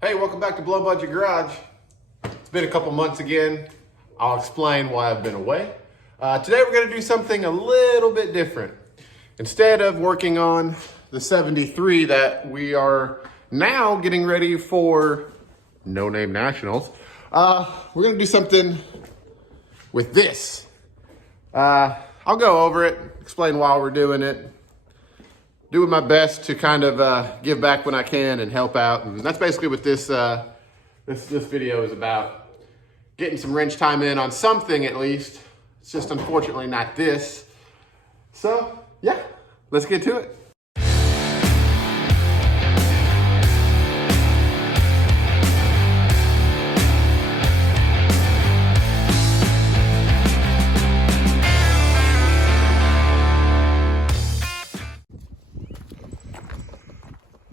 Hey, welcome back to Blow Budget Garage. It's been a couple months again. I'll explain why I've been away. Today we're gonna do something a little bit different. Instead of working on the 73 that we are now getting ready for No Name Nationals, we're gonna do something with this. I'll go over it, explain why we're doing it, doing my best to kind of give back when I can and help out. And that's basically what this video is about. Getting some wrench time in on something at least. It's just unfortunately not this. So yeah, let's get to it.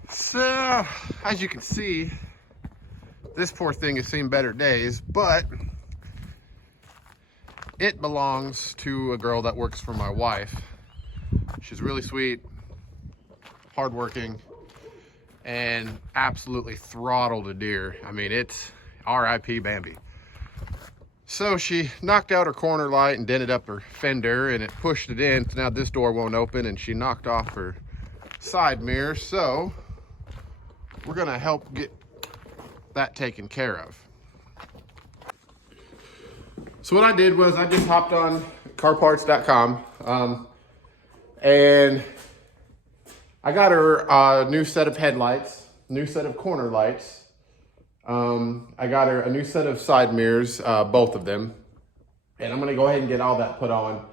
So, as you can see, this poor thing has seen better days, but it belongs to a girl that works for my wife. She's really sweet, hardworking, and absolutely throttled a deer. I mean, it's R.I.P. Bambi. So she knocked out her corner light and dented up her fender, and it pushed it in. So now this door won't open, and she knocked off her side mirror. So we're gonna help get that taken care of. So what I did was I just hopped on carparts.com and I got her a new set of headlights, new set of corner lights. I got her a new set of side mirrors, both of them. And I'm gonna go ahead and get all that put on.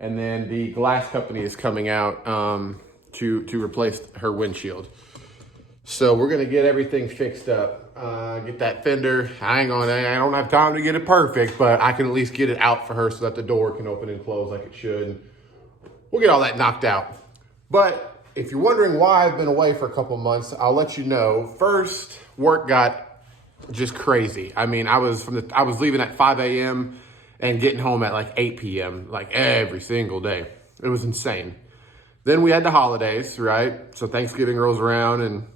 And then the glass company is coming out to replace her windshield. So we're gonna get everything fixed up, get that fender. I don't have time to get it perfect, but I can at least get it out for her so that the door can open and close like it should. We'll get all that knocked out. But if you're wondering why I've been away for a couple months, I'll let you know. First, work got just crazy. I mean, I was leaving at 5 a.m. and getting home at like 8 p.m. like every single day. It was insane. Then we had the holidays, right? So Thanksgiving rolls around and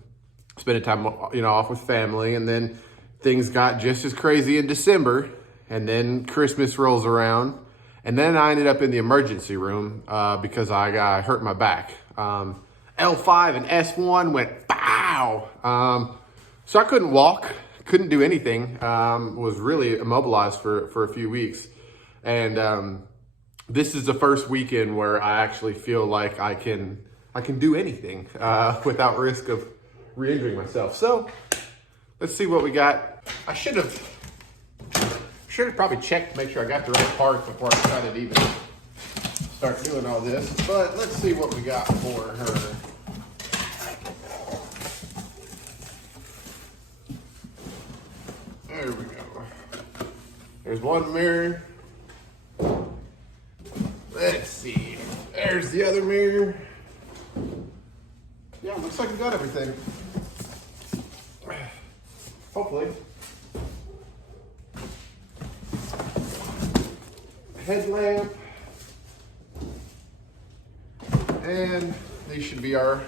spending time, off with family, and then things got just as crazy in December, and then Christmas rolls around, and then I ended up in the emergency room because I hurt my back. L5 and S1 went pow! So I couldn't walk, couldn't do anything, was really immobilized for a few weeks, and this is the first weekend where I actually feel like I can do anything without risk of re-injuring myself. So let's see what we got. I should have probably checked to make sure I got the right part before I decided to even start doing all this. But let's see what we got for her. There we go. There's one mirror. Let's see. There's the other mirror. Yeah, looks like we got everything. Hopefully. Headlamp. And these should be our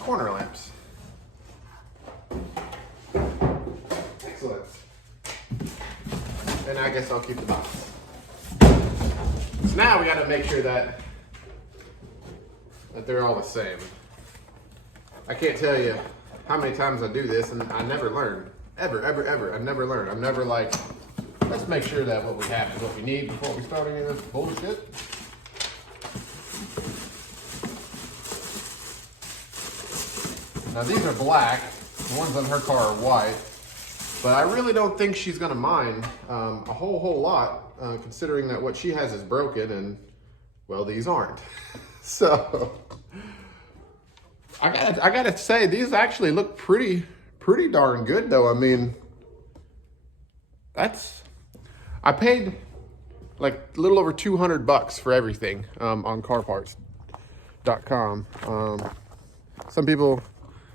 corner lamps. Excellent. And I guess I'll keep the box. So now we gotta make sure that they're all the same. I can't tell you how many times I do this and I never learn. Ever. I never learn. I'm never like, let's make sure that what we have is what we need before we start any of this bullshit. Now these are black. The ones on her car are white. But I really don't think she's gonna mind a whole lot, considering that what she has is broken and, well, these aren't. So I gotta say, these actually look pretty darn good though. I mean, I paid like a little over $200 for everything on carparts.com. Some people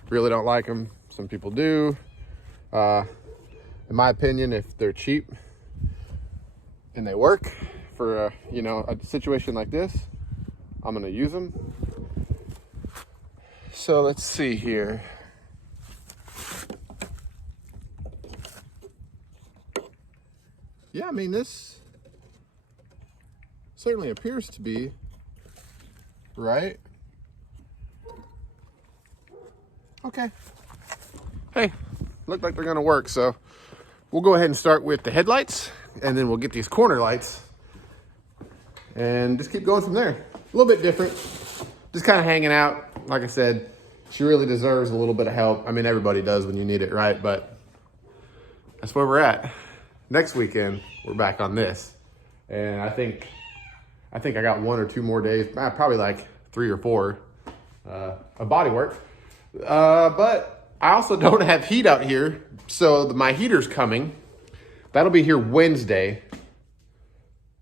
really don't like them. Some people do. In my opinion, if they're cheap and they work for a situation like this, I'm gonna use them. So let's see here. yeah, I mean, this certainly appears to be right. Okay. Hey, look like they're gonna work, so we'll go ahead and start with the headlights, and then we'll get these corner lights and just keep going from there. A little bit different, just kind of hanging out. Like I said, she really deserves a little bit of help. I mean, everybody does when you need it, right? But that's where we're at. Next weekend, we're back on this. And I think I got 1 or 2 more days, probably like 3 or 4 of body work. But I also don't have heat out here, so my heater's coming. That'll be here Wednesday.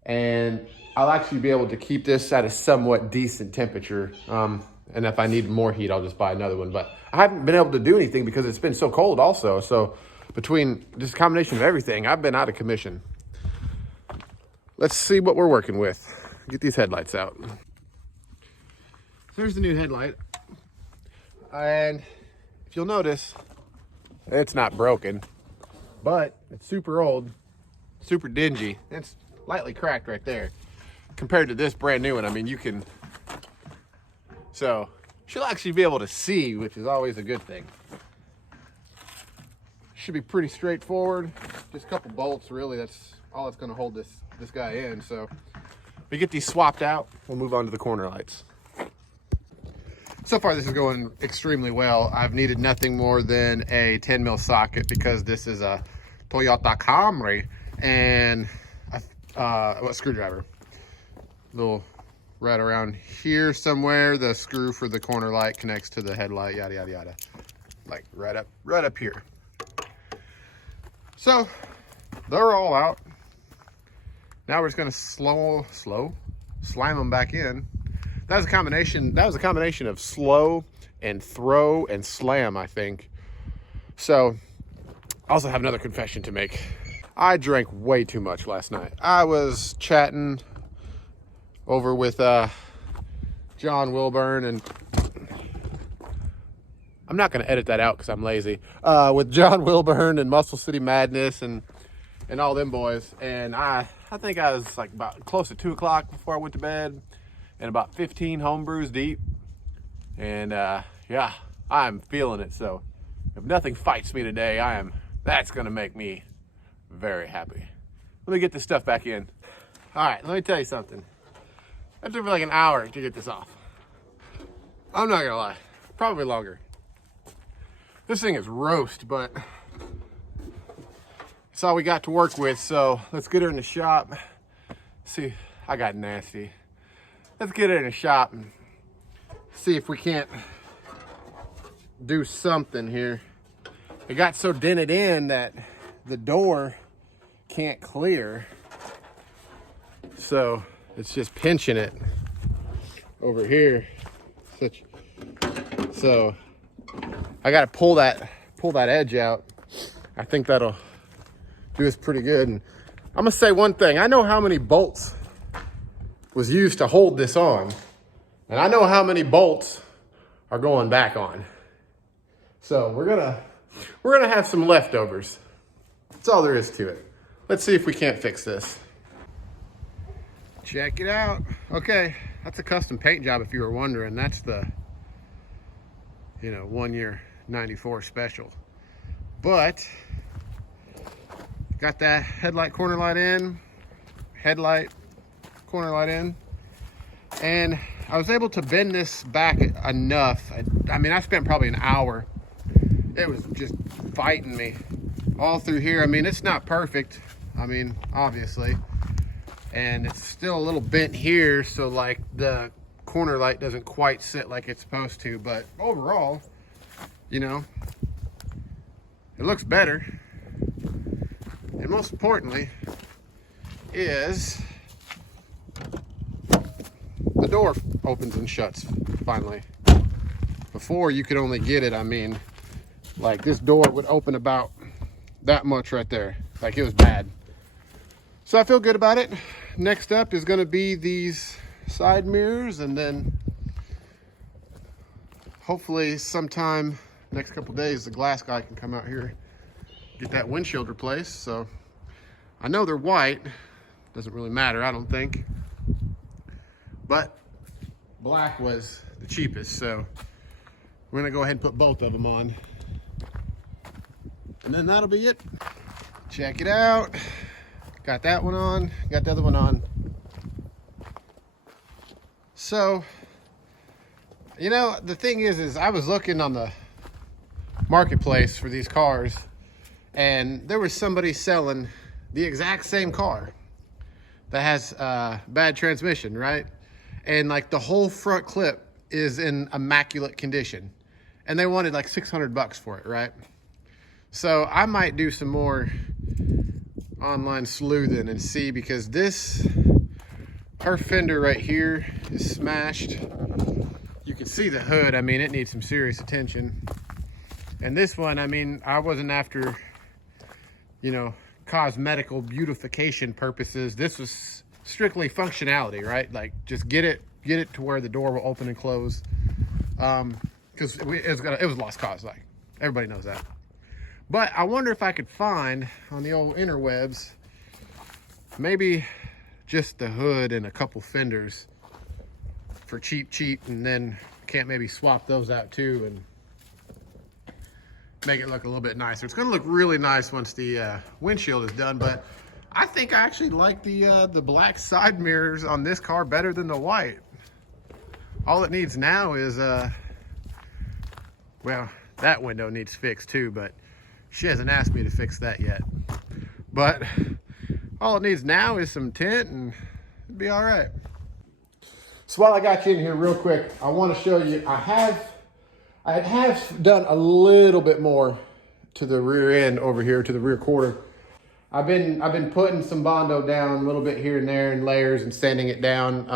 And I'll actually be able to keep this at a somewhat decent temperature. And if I need more heat, I'll just buy another one. But I haven't been able to do anything because it's been so cold also. So between this combination of everything, I've been out of commission. Let's see what we're working with. Get these headlights out. There's the new headlight. And if you'll notice, it's not broken, but it's super old, super dingy. It's lightly cracked right there. Compared to this brand new one, I mean, you can, so she'll actually be able to see, which is always a good thing. Should be pretty straightforward. Just a couple bolts, really. That's all that's gonna hold this guy in. So we get these swapped out, we'll move on to the corner lights. So far, this is going extremely well. I've needed nothing more than a 10 mil socket because this is a Toyota Camry and a screwdriver. Little right around here somewhere, the screw for the corner light connects to the headlight, yada, yada, yada. Like right up here. So they're all out. Now we're just gonna slime them back in. That was a combination of slow and throw and slam, I think. So I also have another confession to make. I drank way too much last night. I was chatting over with John Wilburn, and I'm not gonna edit that out because I'm lazy. With John Wilburn and Muscle City Madness and all them boys. And I think I was like about close to 2 o'clock before I went to bed, and about 15 homebrews deep. And yeah, I'm feeling it. So if nothing fights me today, that's gonna make me very happy. Let me get this stuff back in. All right, let me tell you something. That took me like an hour to get this off. I'm not gonna lie, probably longer. This thing is roast, but it's all we got to work with. So let's get her in the shop. See, I got nasty. Let's get her in the shop and see if we can't do something here. It got so dented in that the door can't clear. So it's just pinching it over here. So I gotta pull that edge out. I think that'll do us pretty good. And I'm gonna say one thing. I know how many bolts was used to hold this on, and I know how many bolts are going back on. So we're gonna have some leftovers. That's all there is to it. Let's see if we can't fix this. Check it out. Okay, that's a custom paint job if you were wondering. That's the, 1 year 94 special. But got that headlight corner light in, headlight corner light in, and I was able to bend this back enough. I mean, I spent probably an hour. It was just fighting me all through here. I mean, it's not perfect. I mean, obviously. And it's still a little bent here, so like the corner light doesn't quite sit like it's supposed to. But overall, it looks better. And most importantly is the door opens and shuts finally. Before you could only get it, I mean, like this door would open about that much right there. Like it was bad. So I feel good about it. Next up is gonna be these side mirrors, and then hopefully sometime next couple days, the glass guy can come out here, get that windshield replaced. So I know they're white. Doesn't really matter, I don't think. But black was the cheapest, so we're gonna go ahead and put both of them on. And then that'll be it. Check it out. Got that one on, got the other one on. So, you know, the thing is I was looking on the marketplace for these cars, and there was somebody selling the exact same car that has bad transmission, right? And like the whole front clip is in immaculate condition, and they wanted like 600 bucks for it, right? So I might do some more online sleuthing and see, because her fender right here is smashed. You can see the hood. I mean, it needs some serious attention. And this one, I mean, I wasn't after, you know, cosmetical beautification purposes. This was strictly functionality, right? Like, just get it to where the door will open and close. Because it was lost cause, like everybody knows that. But I wonder if I could find on the old interwebs maybe just the hood and a couple fenders for cheap, and then can't maybe swap those out too and make it look a little bit nicer. It's gonna look really nice once the windshield is done, but I think I actually like the black side mirrors on this car better than the white. All it needs now is, well, that window needs fixed too, but she hasn't asked me to fix that yet. But all it needs now is some tint and it'll be all right. So while I got you in here real quick, I want to show you, I have done a little bit more to the rear end over here, to the rear quarter. I've been putting some Bondo down a little bit here and there in layers and sanding it down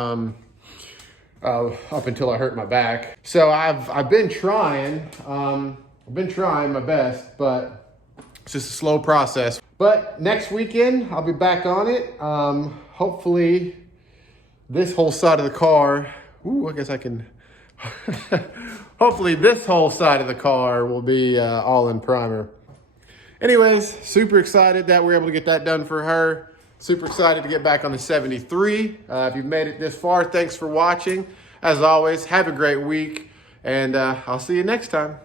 up until I hurt my back. So I've been trying my best, but it's just a slow process. But next weekend I'll be back on it. Hopefully this whole side of the car, I guess I can. Hopefully this whole side of the car will be all in primer. Anyways, super excited that we're able to get that done for her. Super excited to get back on the 73. If you've made it this far, thanks for watching. As always, have a great week, and I'll see you next time.